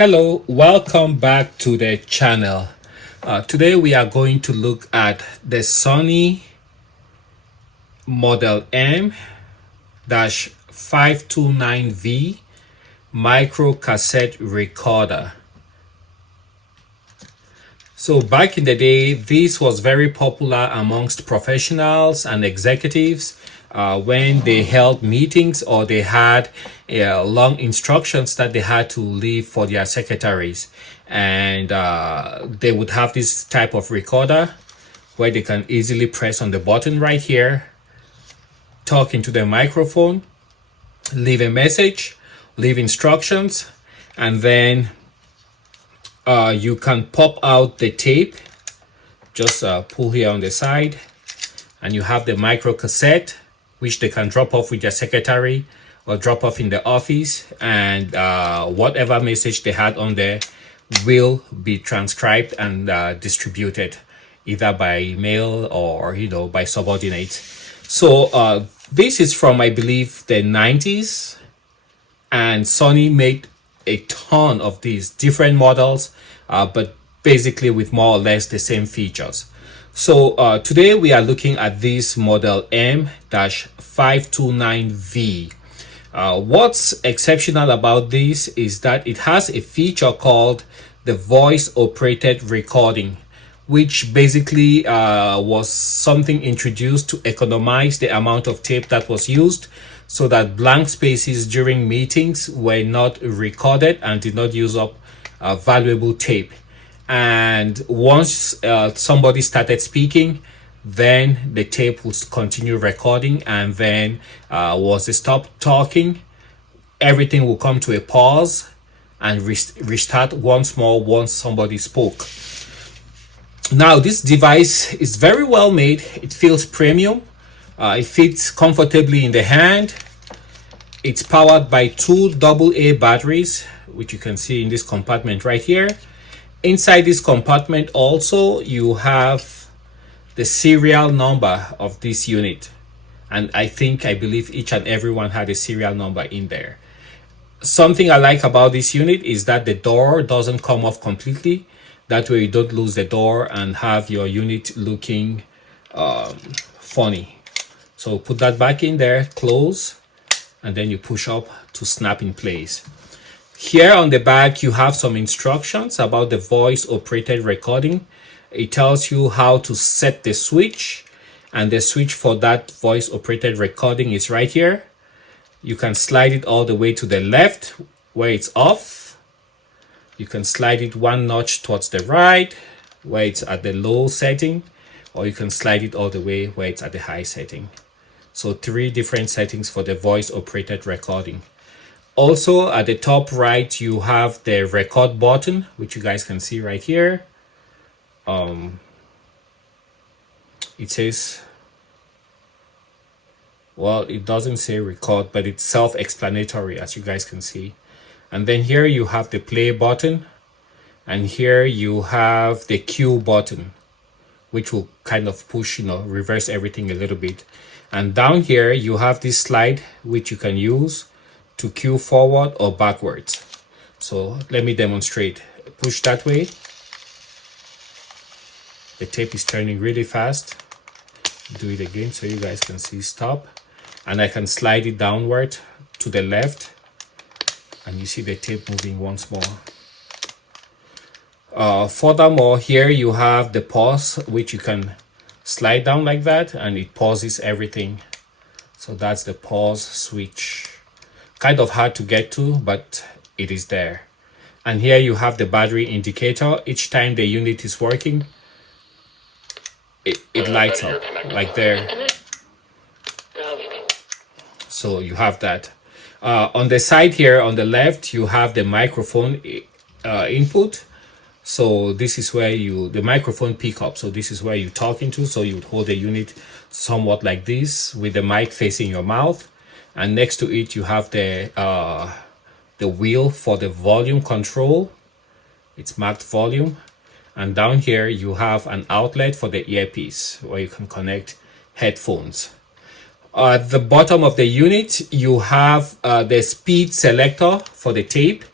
Hello, welcome back to the channel. Today we are going to look at the Sony model M-529V micro cassette recorder. So back in the day, this was very popular amongst professionals and executives when they held meetings or they had long instructions that they had to leave for their secretaries. And they would have this type of recorder where they can easily press on the button right here, talk into the microphone, leave a message, leave instructions, and then you can pop out the tape. Just pull here on the side and you have the micro cassette, which they can drop off with their secretary or drop off in the office, and whatever message they had on there will be transcribed and distributed either by mail or by subordinates. So this is from, I believe, the 90s, and Sony made a ton of these different models, but basically with more or less the same features. So today we are looking at this model M-529V. What's exceptional about this is that it has a feature called the voice operated recording, which basically was something introduced to economize the amount of tape that was used, so that blank spaces during meetings were not recorded and did not use up valuable tape. And once somebody started speaking, then the tape will continue recording, and then once they stop talking, everything will come to a pause and restart once more once somebody spoke. Now this device is very well made. It feels premium. It fits comfortably in the hand. It's powered by two AA batteries, which you can see in this compartment right here. Inside this compartment also you have the serial number of this unit, and I believe each and every one had a serial number in there. Something I like about this unit is that the door doesn't come off completely. That way you don't lose the door and have your unit looking funny. So put that back in there, close, and then you push up to snap in place. Here on the back you have some instructions about the voice operated recording. It tells you how to set the switch, and the switch for that voice operated recording is right here. You can slide it all the way to the left where it's off. You can slide it one notch towards the right where it's at the low setting, or you can slide it all the way where it's at the high setting. So three different settings for the voice operated recording. Also at the top right you have the record button, which you guys can see right here. It says, well, it doesn't say record, but it's self-explanatory, as you guys can see. And then here you have the play button, and here you have the cue button, which will kind of push, reverse everything a little bit. And down here you have this slide, which you can use to cue forward or backwards. So let me demonstrate. Push that way. The tape is turning really fast. Do it again so you guys can see stop. And I can slide it downward to the left, and you see the tape moving once more. Furthermore, here you have the pause, which you can slide down like that and it pauses everything. So that's the pause switch. Kind of hard to get to, but it is there. And here you have the battery indicator. Each time the unit is working, it lights up like there. So you have that. On the side here on the left you have the microphone input. So this is where the microphone pickup. So this is where you're talking to. So you would hold the unit somewhat like this with the mic facing your mouth. And next to it you have the wheel for the volume control. It's marked volume. And down here you have an outlet for the earpiece where you can connect headphones. At the bottom of the unit you have the speed selector for the tape.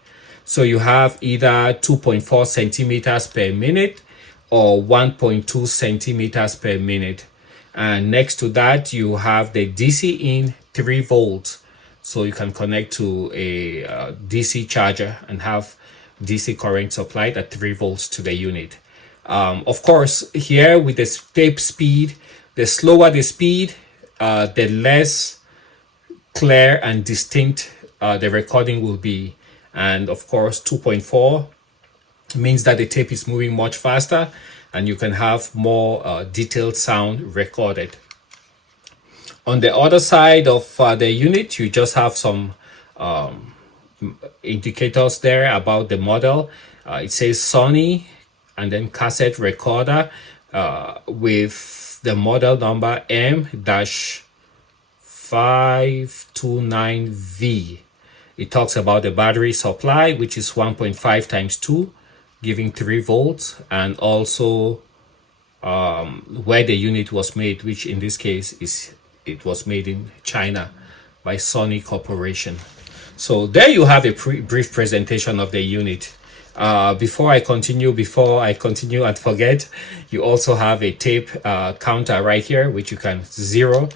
So you have either 2.4 centimeters per minute or 1.2 centimeters per minute. And next to that, you have the DC in 3 volts. So you can connect to a DC charger and have DC current supplied at 3 volts to the unit. Of course, here with the tape speed, the slower the speed, the less clear and distinct the recording will be. And of course, 2.4 means that the tape is moving much faster and you can have more detailed sound recorded. On the other side of the unit, you just have some indicators there about the model. It says Sony and then cassette recorder with the model number M-529V. It talks about the battery supply, which is 1.5 times 2, giving 3 volts, and also where the unit was made, which in this case is it was made in China by Sony Corporation. So there you have a brief presentation of the unit. Before I continue and forget, you also have a tape counter right here, which you can zero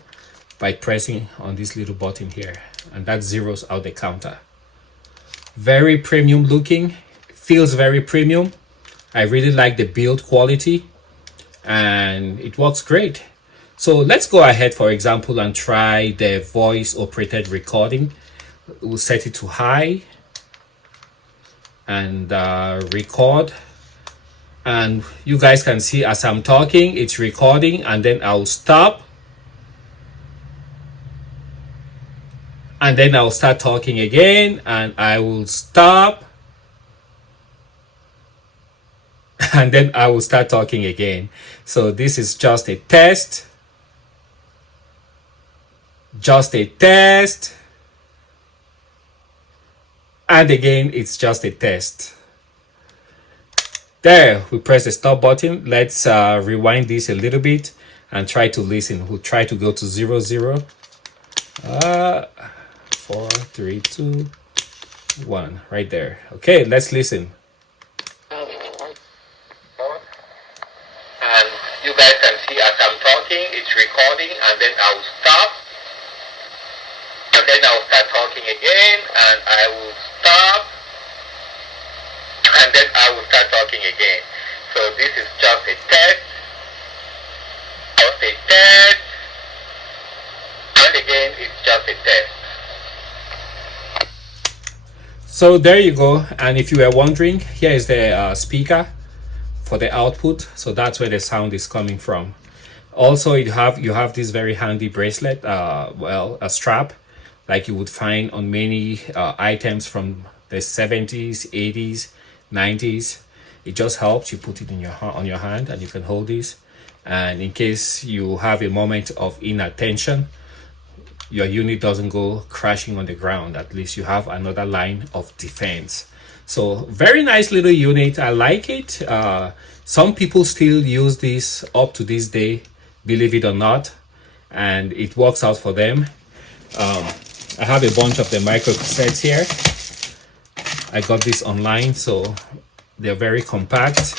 by pressing on this little button here, and that zeroes out the counter. Very premium looking, feels very premium. I really like the build quality and it works great. So let's go ahead, for example, and try the voice operated recording. We'll set it to high and record, and you guys can see as I'm talking it's recording, and then I'll stop and then I'll start talking again, and I will stop and then I will start talking again. So this is just a test, and again it's just a test. There, we press the stop button. Let's rewind this a little bit and try to listen. We'll try to go to 0 0. 4 3 2 1 right there. Okay, let's listen. And you guys can see as I'm talking it's recording, and then I'll stop and then I'll start talking again, and I will stop and then I will start talking again. So this is just a test, and again it's just a test. So there you go. And if you were wondering, here is the speaker for the output. So that's where the sound is coming from. Also, you have this very handy bracelet, well, a strap like you would find on many items from the 70s, 80s, 90s. It just helps. You put it in on your hand and you can hold this, and in case you have a moment of inattention, your unit doesn't go crashing on the ground. At least you have another line of defense. So very nice little unit. I like it. Some people still use this up to this day, believe it or not, and it works out for them. I have a bunch of the micro cassettes here. I got this online, so they're very compact.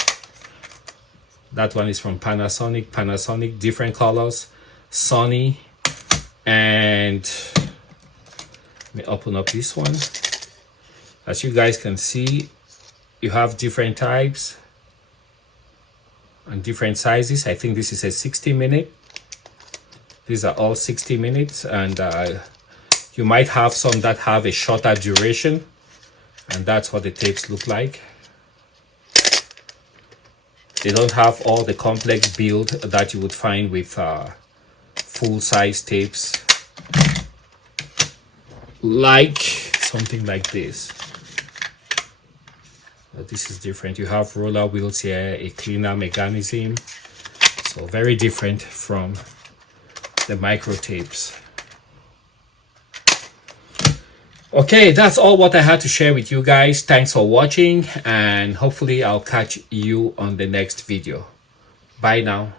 That one is from Panasonic, different colors, Sony, and let me open up this one. As you guys can see, you have different types and different sizes. I think this is a 60-minute. These are all 60 minutes, and you might have some that have a shorter duration, and that's what the tapes look like. They don't have all the complex build that you would find with full-size tapes, like something like this. But this is different. You have roller wheels here, a cleaner mechanism, so very different from the micro tapes. Okay, that's all what I had to share with you guys. Thanks for watching, and hopefully I'll catch you on the next video. Bye now.